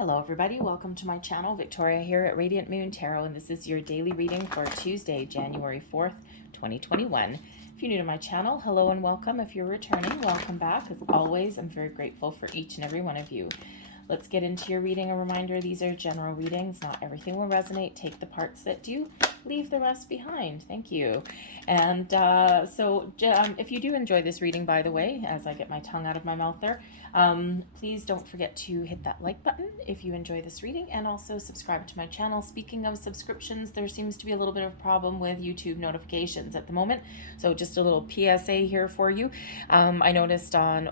Hello everybody, welcome to my channel. Victoria here at Radiant Moon Tarot, and this is your daily reading for Tuesday, January 4th, 2021. If you're new to my channel, hello and welcome. If you're returning, welcome back. As always, I'm very grateful for each and every one of you. Let's get into your reading. A reminder, these are general readings. Not everything will resonate. Take the parts that do, leave the rest behind. Thank you. And if you do enjoy this reading, by the way, as I get my tongue out of my mouth there, please don't forget to hit that like button if you enjoy this reading, and also subscribe to my channel. Speaking of subscriptions, there seems to be a little bit of a problem with YouTube notifications at the moment, so just a little PSA here for you. I noticed on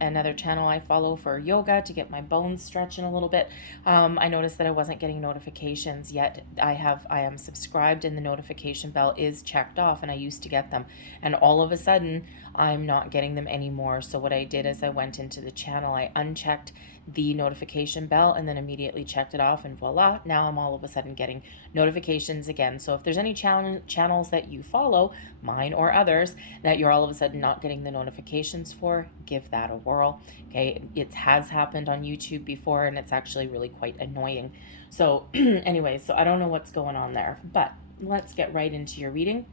another channel I follow for yoga to get my bones stretching a little bit, I noticed that I wasn't getting notifications yet. I am subscribed and the notification bell is checked off, and I used to get them, and all of a sudden I'm not getting them anymore. So what I did is I went into the channel, I unchecked the notification bell, and then immediately checked it off, and voila, now I'm all of a sudden getting notifications again. So if there's any channels that you follow, mine or others, that you're all of a sudden not getting the notifications for, give that a whirl. Okay, it has happened on YouTube before, and it's actually really quite annoying. So anyway, so I don't know what's going on there, but let's get right into your reading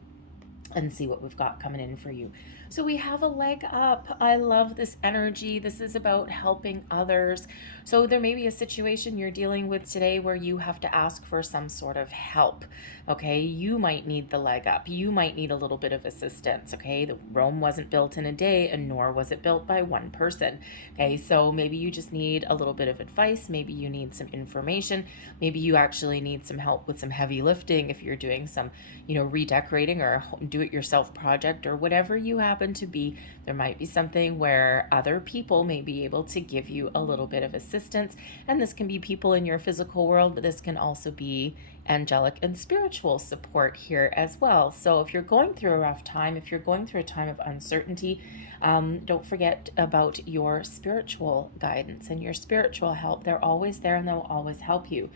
and see what we've got coming in for you. So we have a leg up. I love this energy. This is about helping others. So there may be a situation you're dealing with today where you have to ask for some sort of help. Okay, you might need the leg up. You might need a little bit of assistance. Okay, the Rome wasn't built in a day, and nor was it built by one person. Okay, so maybe you just need a little bit of advice. Maybe you need some information. Maybe you actually need some help with some heavy lifting if you're doing some, redecorating or do-it-yourself project or whatever you happen to be. There might be something where other people may be able to give you a little bit of assistance, and this can be people in your physical world, but this can also be angelic and spiritual support here as well. So if you're going through a rough time, if you're going through a time of uncertainty, don't forget about your spiritual guidance and your spiritual help. They're always there, and they'll always help you.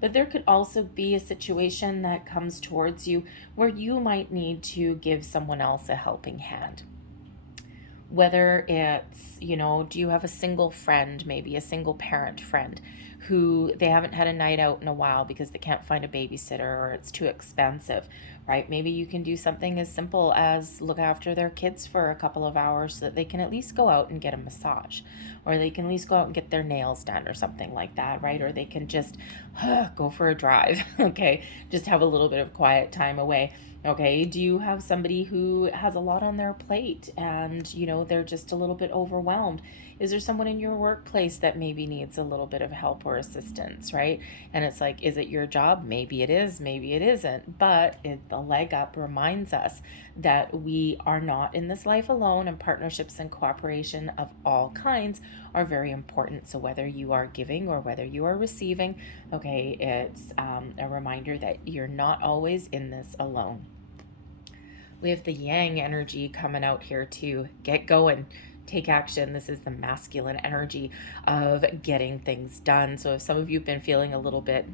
But there could also be a situation that comes towards you where you might need to give someone else a helping hand. Whether it's, do you have a single friend, maybe a single parent friend, who they haven't had a night out in a while because they can't find a babysitter or it's too expensive, right? Maybe you can do something as simple as look after their kids for a couple of hours so that they can at least go out and get a massage, or they can at least go out and get their nails done or something like that, right? Or they can just go for a drive, okay? Just have a little bit of quiet time away. Okay, do you have somebody who has a lot on their plate and, they're just a little bit overwhelmed? Is there someone in your workplace that maybe needs a little bit of help or assistance, right? And it's like, is it your job? Maybe it is, maybe it isn't. But the leg up reminds us that we are not in this life alone, and partnerships and cooperation of all kinds are very important. So whether you are giving or whether you are receiving, okay, it's a reminder that you're not always in this alone. We have the yang energy coming out here to get going, take action. This is the masculine energy of getting things done. So if some of you have been feeling a little bit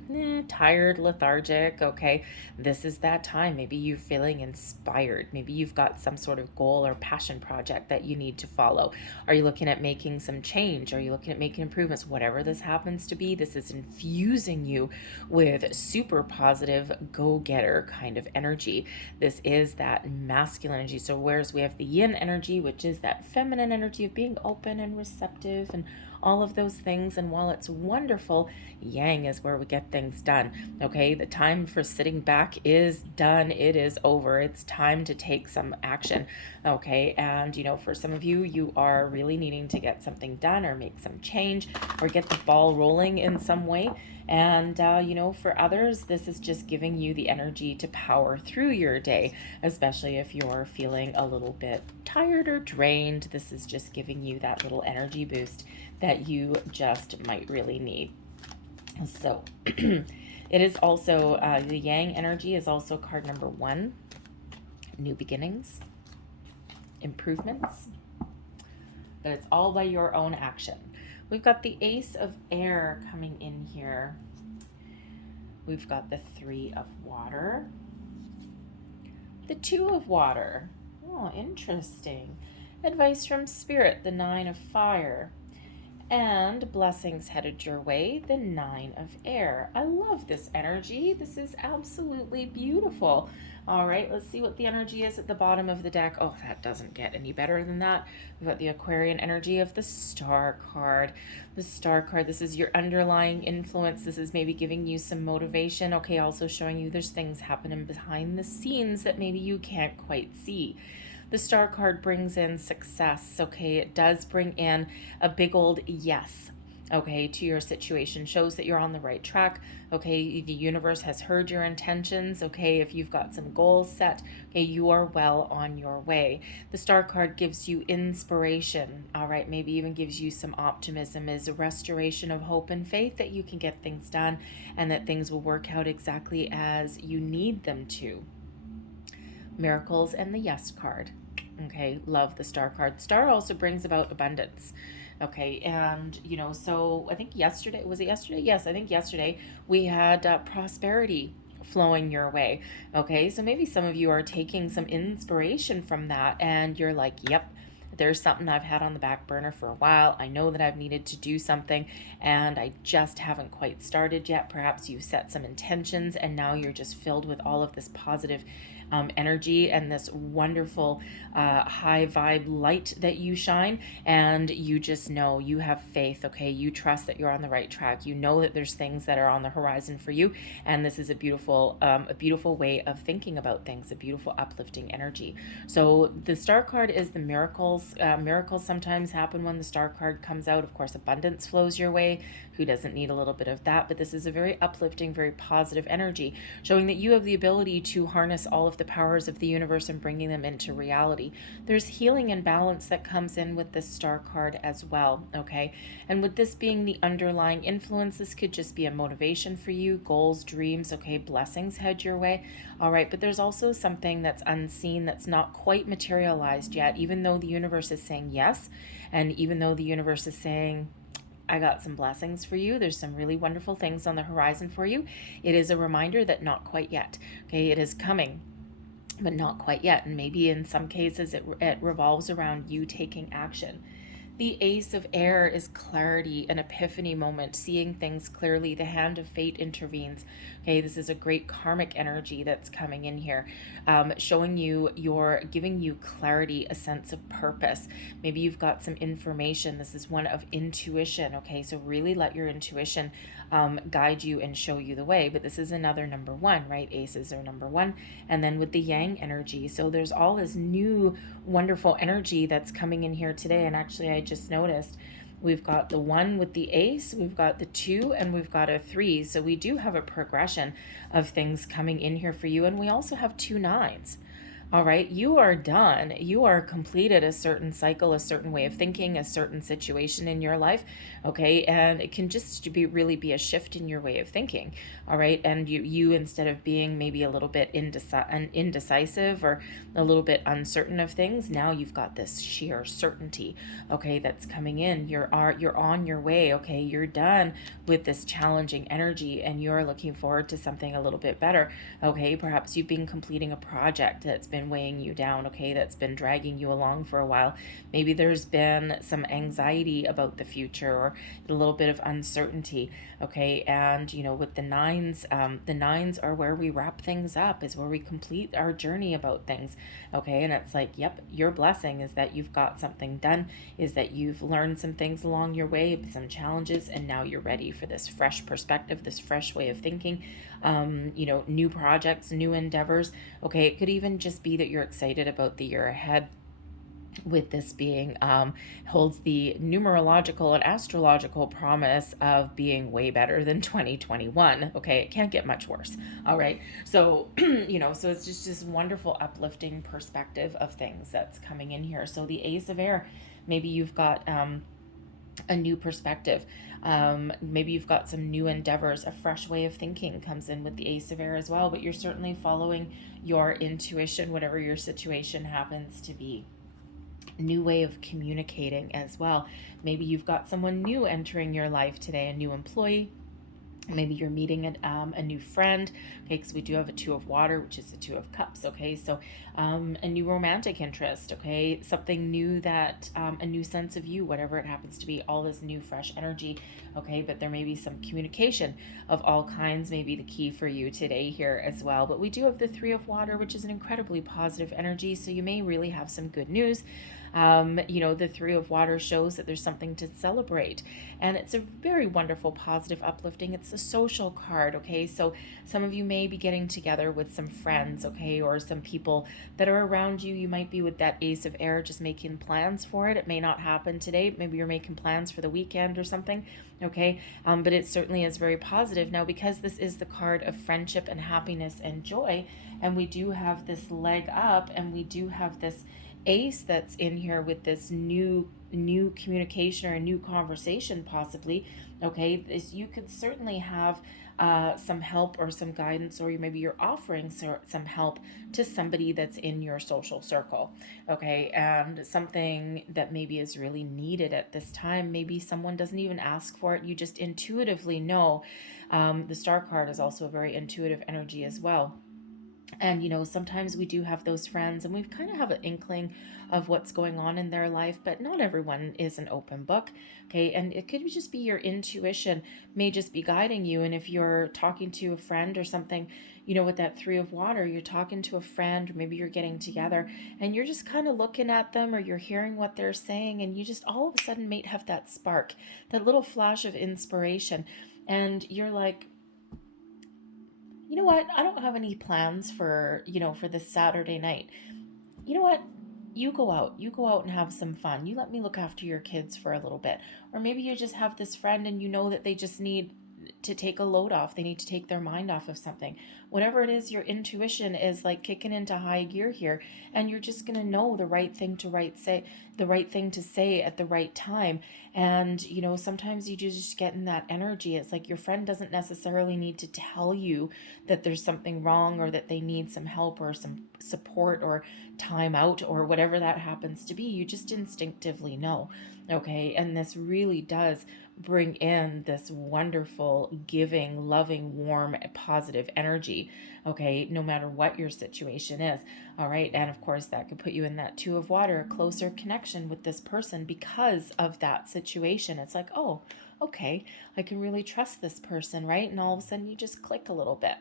tired, lethargic, okay, this is that time. Maybe you're feeling inspired. Maybe you've got some sort of goal or passion project that you need to follow. Are you looking at making some change? Are you looking at making improvements? Whatever this happens to be, this is infusing you with super positive go-getter kind of energy. This is that masculine energy. So whereas we have the yin energy, which is that feminine energy of being open and receptive and all of those things, and while it's wonderful, yang is where we get things done. Okay, the time for sitting back is done. It is over. It's time to take some action. Okay, and for some of you, you are really needing to get something done or make some change or get the ball rolling in some way. And, for others, this is just giving you the energy to power through your day, especially if you're feeling a little bit tired or drained. This is just giving you that little energy boost that you just might really need. So it is also, the yang energy is also card number 1, new beginnings, improvements, but it's all by your own action. We've got the Ace of Air coming in here. We've got the 3 of Water, the 2 of Water. Oh, interesting. Advice from Spirit, the 9 of Fire, And blessings headed your way, the Nine of Air. I love this energy. This is absolutely beautiful. All right, let's see what the energy is at the bottom of the deck. Oh, that doesn't get any better than that. We've got the Aquarian energy of the Star card. The Star card, this is your underlying influence. This is maybe giving you some motivation. Okay, also showing you there's things happening behind the scenes that maybe you can't quite see. The Star card brings in success, okay? It does bring in a big old yes, okay, to your situation. Shows that you're on the right track, okay? The universe has heard your intentions, okay? If you've got some goals set, okay, you are well on your way. The Star card gives you inspiration, all right? Maybe even gives you some optimism, is a restoration of hope and faith that you can get things done and that things will work out exactly as you need them to. Miracles and the Yes card. Okay, love the Star card. Star also brings about abundance. Okay, and so I think yesterday, was it yesterday? Yes, I think yesterday we had prosperity flowing your way. Okay, so maybe some of you are taking some inspiration from that and you're like, yep, there's something I've had on the back burner for a while. I know that I've needed to do something and I just haven't quite started yet. Perhaps you set some intentions and now you're just filled with all of this positive energy and this wonderful high vibe light that you shine, and you just know, you have faith, okay? You trust that you're on the right track. You know that there's things that are on the horizon for you, and this is a beautiful way of thinking about things, a beautiful uplifting energy. So the Star card is the miracles. Miracles sometimes happen when the Star card comes out. Of course, abundance flows your way. Who doesn't need a little bit of that? But this is a very uplifting, very positive energy, showing that you have the ability to harness all of the powers of the universe and bringing them into reality. There's healing and balance that comes in with this Star card as well, okay? And with this being the underlying influence, this could just be a motivation for you, goals, dreams, okay? Blessings head your way, all right? But there's also something that's unseen, that's not quite materialized yet, even though the universe is saying yes, and even though the universe is saying, I got some blessings for you. There's some really wonderful things on the horizon for you. It is a reminder that not quite yet, okay? It is coming, but not quite yet. And maybe in some cases it revolves around you taking action. The Ace of Air is clarity, an epiphany moment, seeing things clearly. The Hand of Fate intervenes. Okay, this is a great karmic energy that's coming in here, showing you, giving you clarity, a sense of purpose. Maybe you've got some information. This is one of intuition. Okay, so really let your intuition guide you and show you the way. But this is another number one, right? Aces are number one. And then with the Yang energy, so there's all this new wonderful energy that's coming in here today. And actually, I just noticed we've got the 1 with the ace, we've got the 2, and we've got a 3. So we do have a progression of things coming in here for you. And we also have 2 9s. All right, you are done. You are completed a certain cycle, a certain way of thinking, a certain situation in your life, okay? And it can just really be a shift in your way of thinking, all right? And you instead of being maybe a little bit indecisive or a little bit uncertain of things, now you've got this sheer certainty, okay, that's coming in. You're on your way, okay? You're done with this challenging energy and you're looking forward to something a little bit better, okay? Perhaps you've been completing a project that's been weighing you down, okay, that's been dragging you along for a while. Maybe there's been some anxiety about the future or a little bit of uncertainty, okay? And with the 9s, the 9s are where we wrap things up, is where we complete our journey about things, okay? And it's like, yep, your blessing is that you've got something done, is that you've learned some things along your way, some challenges, and now you're ready for this fresh perspective, this fresh way of thinking, new projects, new endeavors, okay? It could even just be that you're excited about the year ahead. With this being holds the numerological and astrological promise of being way better than 2021. Okay, it can't get much worse. All right, so so it's just this wonderful uplifting perspective of things that's coming in here. So the Ace of Air, maybe you've got a new perspective. Maybe you've got some new endeavors, a fresh way of thinking comes in with the Ace of Air as well, but you're certainly following your intuition, whatever your situation happens to be. New way of communicating as well. Maybe you've got someone new entering your life today, a new employee, Maybe you're meeting a new friend, okay, because we do have a Two of Water, which is the Two of Cups, okay? So a new romantic interest, okay? Something new that, a new sense of you, whatever it happens to be, all this new, fresh energy, okay? But there may be some communication of all kinds, maybe the key for you today here as well. But we do have the Three of Water, which is an incredibly positive energy, so you may really have some good news. You know, the Three of Water shows that there's something to celebrate, and it's a very wonderful, positive, uplifting. It's a social card, okay? So some of you may be getting together with some friends, okay, or some people that are around you. You might be with that Ace of Air, just making plans for it. It may not happen today. Maybe you're making plans for the weekend or something, okay? But it certainly is very positive. Now, because this is the card of friendship and happiness and joy, and we do have this leg up, and we do have this ace that's in here with this new communication or a new conversation possibly, okay, this, you could certainly have some help or some guidance, or maybe you're offering some help to somebody that's in your social circle, okay, and something that maybe is really needed at this time. Maybe someone doesn't even ask for it, you just intuitively know. The Star card is also a very intuitive energy as well. And, you know, sometimes we do have those friends and we kind of have an inkling of what's going on in their life, but not everyone is an open book. Okay. And it could just be your intuition may just be guiding you. And if you're talking to a friend or something, you know, with that Three of Water, you're talking to a friend, or maybe you're getting together and you're just kind of looking at them, or you're hearing what they're saying, and you just all of a sudden might have that spark, that little flash of inspiration. And you're like, you know what? I don't have any plans for, you know, for this Saturday night. You know what? You go out and have some fun. You let me look after your kids for a little bit. Or maybe you just have this friend and you know that they just need to take a load off. They need to take their mind off of something. Whatever it is, your intuition is like kicking into high gear here, and you're just going to know the right thing to say at the right time. And you know, sometimes you just get in that energy. It's like your friend doesn't necessarily need to tell you that there's something wrong, or that they need some help or some support or time out or whatever that happens to be. You just instinctively know, okay? And this really does bring in this wonderful, giving, loving, warm, positive energy, okay, no matter what your situation is. All right. And of course, that could put you in that Two of Water, a closer connection with this person because of that situation. It's like, oh, okay, I can really trust this person, right? And all of a sudden you just click a little bit.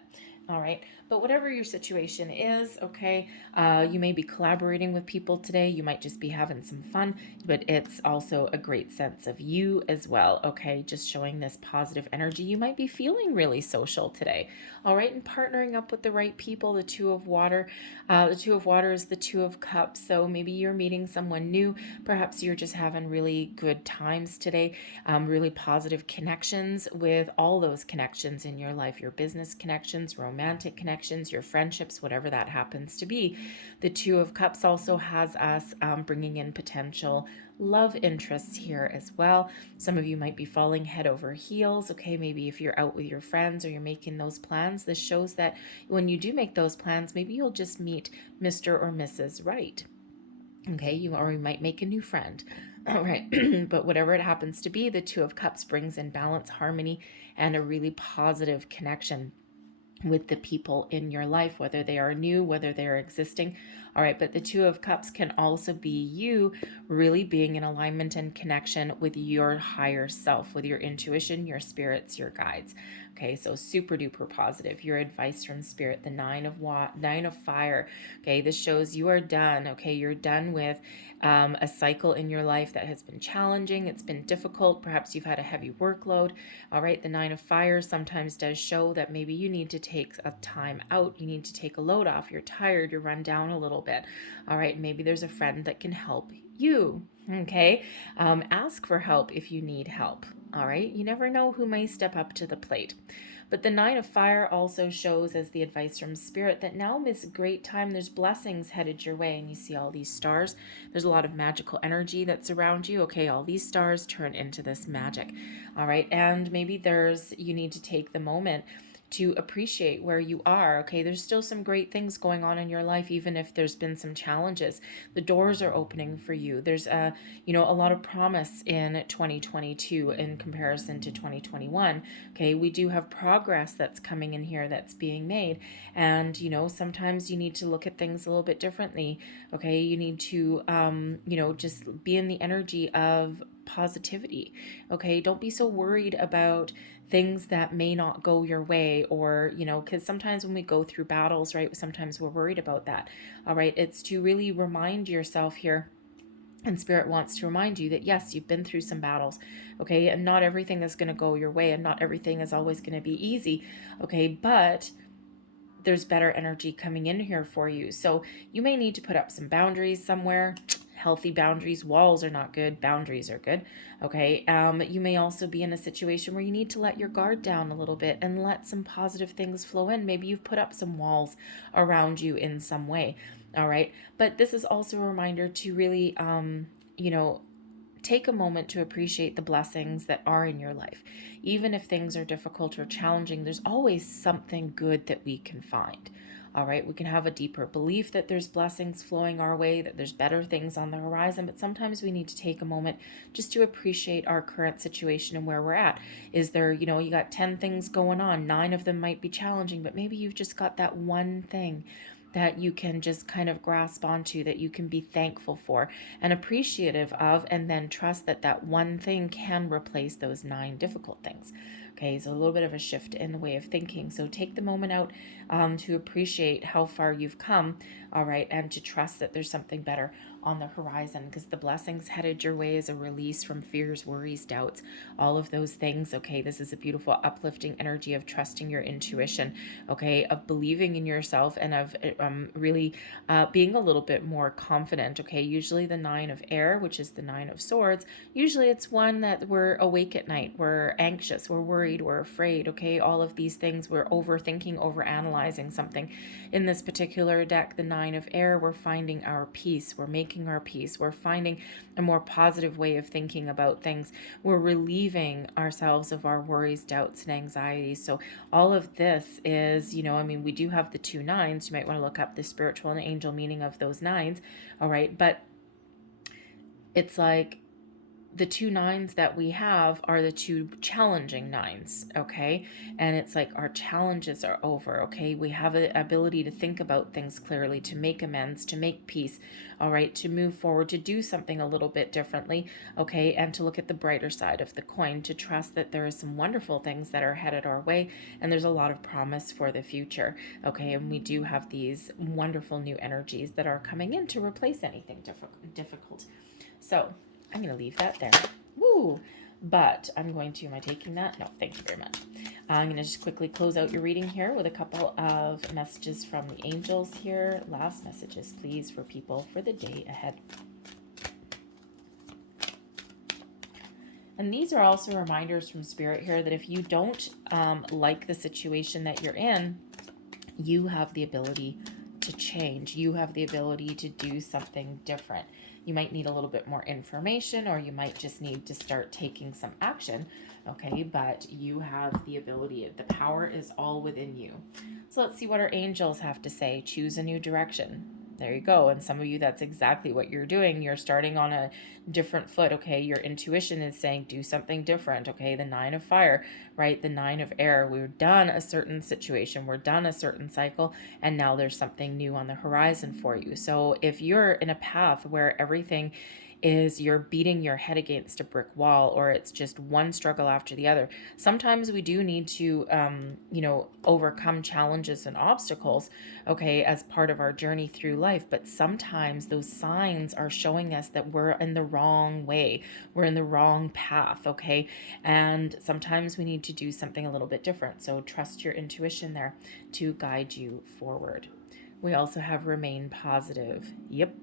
All right. But whatever your situation is, okay, you may be collaborating with people today. You might just be having some fun, but it's also a great sense of you as well, okay? Just showing this positive energy. You might be feeling really social today, all right? And partnering up with the right people, the Two of Water. The Two of Water is the Two of Cups. So maybe you're meeting someone new. Perhaps you're just having really good times today, really positive connections with all those connections in your life, your business connections, romantic connections, your friendships, whatever that happens to be. The Two of Cups also has us bringing in potential love interests here as well. Some of you might be falling head over heels, okay? Maybe if you're out with your friends or you're making those plans, this shows that when you do make those plans, maybe you'll just meet Mr. or Mrs. Right. Okay, you might make a new friend. All right, but whatever it happens to be, the Two of Cups brings in balance, harmony, and a really positive connection with the people in your life, whether they are new, whether they're existing. All right, but the Two of Cups can also be you really being in alignment and connection with your higher self, with your intuition, your spirits, your guides. Okay, so super duper positive. Your advice from Spirit, the Nine of Fire. Okay, this shows you are done. Okay, you're done with a cycle in your life that has been challenging. It's been difficult. Perhaps you've had a heavy workload. All right, the Nine of Fire sometimes does show that maybe you need to take a time out. You need to take a load off. You're tired. You're run down a little bit. All right, maybe there's a friend that can help you. Okay, ask for help if you need help. All right, you never know who may step up to the plate. But the Nine of Fire also shows, as the advice from Spirit, that now is a great time. There's blessings headed your way, and you see all these stars. There's a lot of magical energy that's around you. Okay, all these stars turn into this magic. All right, and maybe you need to take the moment to appreciate where you are. Okay, there's still some great things going on in your life, even if there's been some challenges. The doors are opening for you. There's a lot of promise in 2022 in comparison to 2021. Okay, we do have progress that's coming in here that's being made, and sometimes you need to look at things a little bit differently. Okay, you need to just be in the energy of positivity. Okay, don't be so worried about things that may not go your way, or because sometimes when we go through battles, right, sometimes we're worried about that. All right, it's to really remind yourself here, and Spirit wants to remind you that yes, you've been through some battles, okay, and not everything is going to go your way, and not everything is always going to be easy, okay, but there's better energy coming in here for you. So you may need to put up some boundaries somewhere. Healthy boundaries. Walls are not good. Boundaries are good. Okay. You may also be in a situation where you need to let your guard down a little bit and let some positive things flow in. Maybe you've put up some walls around you in some way. All right. But this is also a reminder to really, take a moment to appreciate the blessings that are in your life. Even if things are difficult or challenging, there's always something good that we can find. All right, we can have a deeper belief that there's blessings flowing our way, that there's better things on the horizon, but sometimes we need to take a moment just to appreciate our current situation and where we're at. Is there, you got 10 things going on, 9 of them might be challenging, but maybe you've just got that one thing that you can just kind of grasp onto, that you can be thankful for and appreciative of, and then trust that that one thing can replace those 9 difficult things. Okay, so a little bit of a shift in the way of thinking. So take the moment out to appreciate how far you've come, all right, and to trust that there's something better on the horizon, because the blessings headed your way as a release from fears, worries, doubts, all of those things. Okay, this is a beautiful uplifting energy of trusting your intuition, okay, of believing in yourself, and of really being a little bit more confident. Okay, usually the 9 of air, which is the 9 of swords, usually it's one that we're awake at night, we're anxious, we're worried, we're afraid. Okay, all of these things, we're overthinking, overanalyzing something. In this particular deck, the 9 of air, we're finding our peace, we're making our peace, we're finding a more positive way of thinking about things, we're relieving ourselves of our worries, doubts, and anxieties. So all of this is, we do have the 2 9s. You might want to look up the spiritual and angel meaning of those 9s. All right, but it's like the 2 9s that we have are the 2 challenging 9s, okay? And it's like our challenges are over, okay? We have an ability to think about things clearly, to make amends, to make peace, all right? To move forward, to do something a little bit differently, okay? And to look at the brighter side of the coin, to trust that there are some wonderful things that are headed our way, and there's a lot of promise for the future, okay? And we do have these wonderful new energies that are coming in to replace anything difficult. So I'm going to leave that there. Woo! But I'm going to, am I taking that? No, thank you very much. I'm going to just quickly close out your reading here with a couple of messages from the angels here. Last messages, please, for people for the day ahead. And these are also reminders from Spirit here that if you don't like the situation that you're in, you have the ability to change. You have the ability to do something different. You might need a little bit more information, or you might just need to start taking some action, okay? But you have the ability. The power is all within you. So let's see what our angels have to say. Choose a new direction. There you go. And some of you, that's exactly what you're doing. You're starting on a different foot, okay? Your intuition is saying do something different, okay? The 9 of fire, right? The 9 of air. We're done a certain situation. We're done a certain cycle, and now there's something new on the horizon for you. So if you're in a path where everything is you're beating your head against a brick wall, or it's just one struggle after the other, sometimes we do need to overcome challenges and obstacles, okay, as part of our journey through life. But sometimes those signs are showing us that we're in the wrong way, we're in the wrong path, okay? And sometimes we need to do something a little bit different. So trust your intuition there to guide you forward. We also have remain positive. Yep.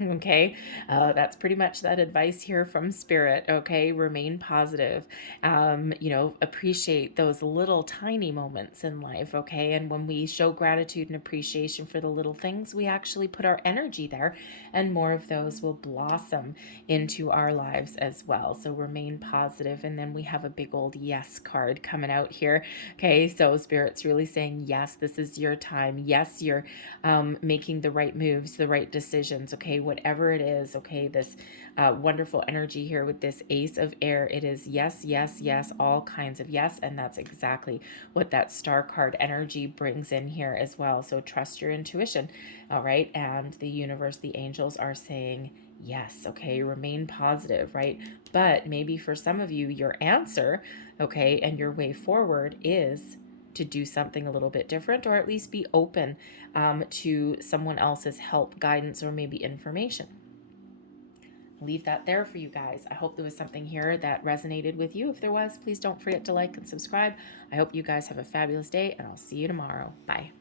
Okay, that's pretty much that advice here from Spirit. Okay, remain positive. Appreciate those little tiny moments in life. Okay, and when we show gratitude and appreciation for the little things, we actually put our energy there, and more of those will blossom into our lives as well. So remain positive. And then we have a big old yes card coming out here. Okay, so Spirit's really saying, yes, this is your time. Yes, you're making the right moves, the right decisions. Okay, whatever it is. Okay, this wonderful energy here with this Ace of Air. It is yes, yes, yes, all kinds of yes. And that's exactly what that star card energy brings in here as well. So trust your intuition. All right. And the universe, the angels are saying, yes, okay, remain positive, right? But maybe for some of you, your answer, okay, and your way forward is to do something a little bit different, or at least be open to someone else's help, guidance, or maybe information. Leave that there for you guys. I hope there was something here that resonated with you. If there was, please don't forget to like and subscribe. I hope you guys have a fabulous day, and I'll see you tomorrow. Bye.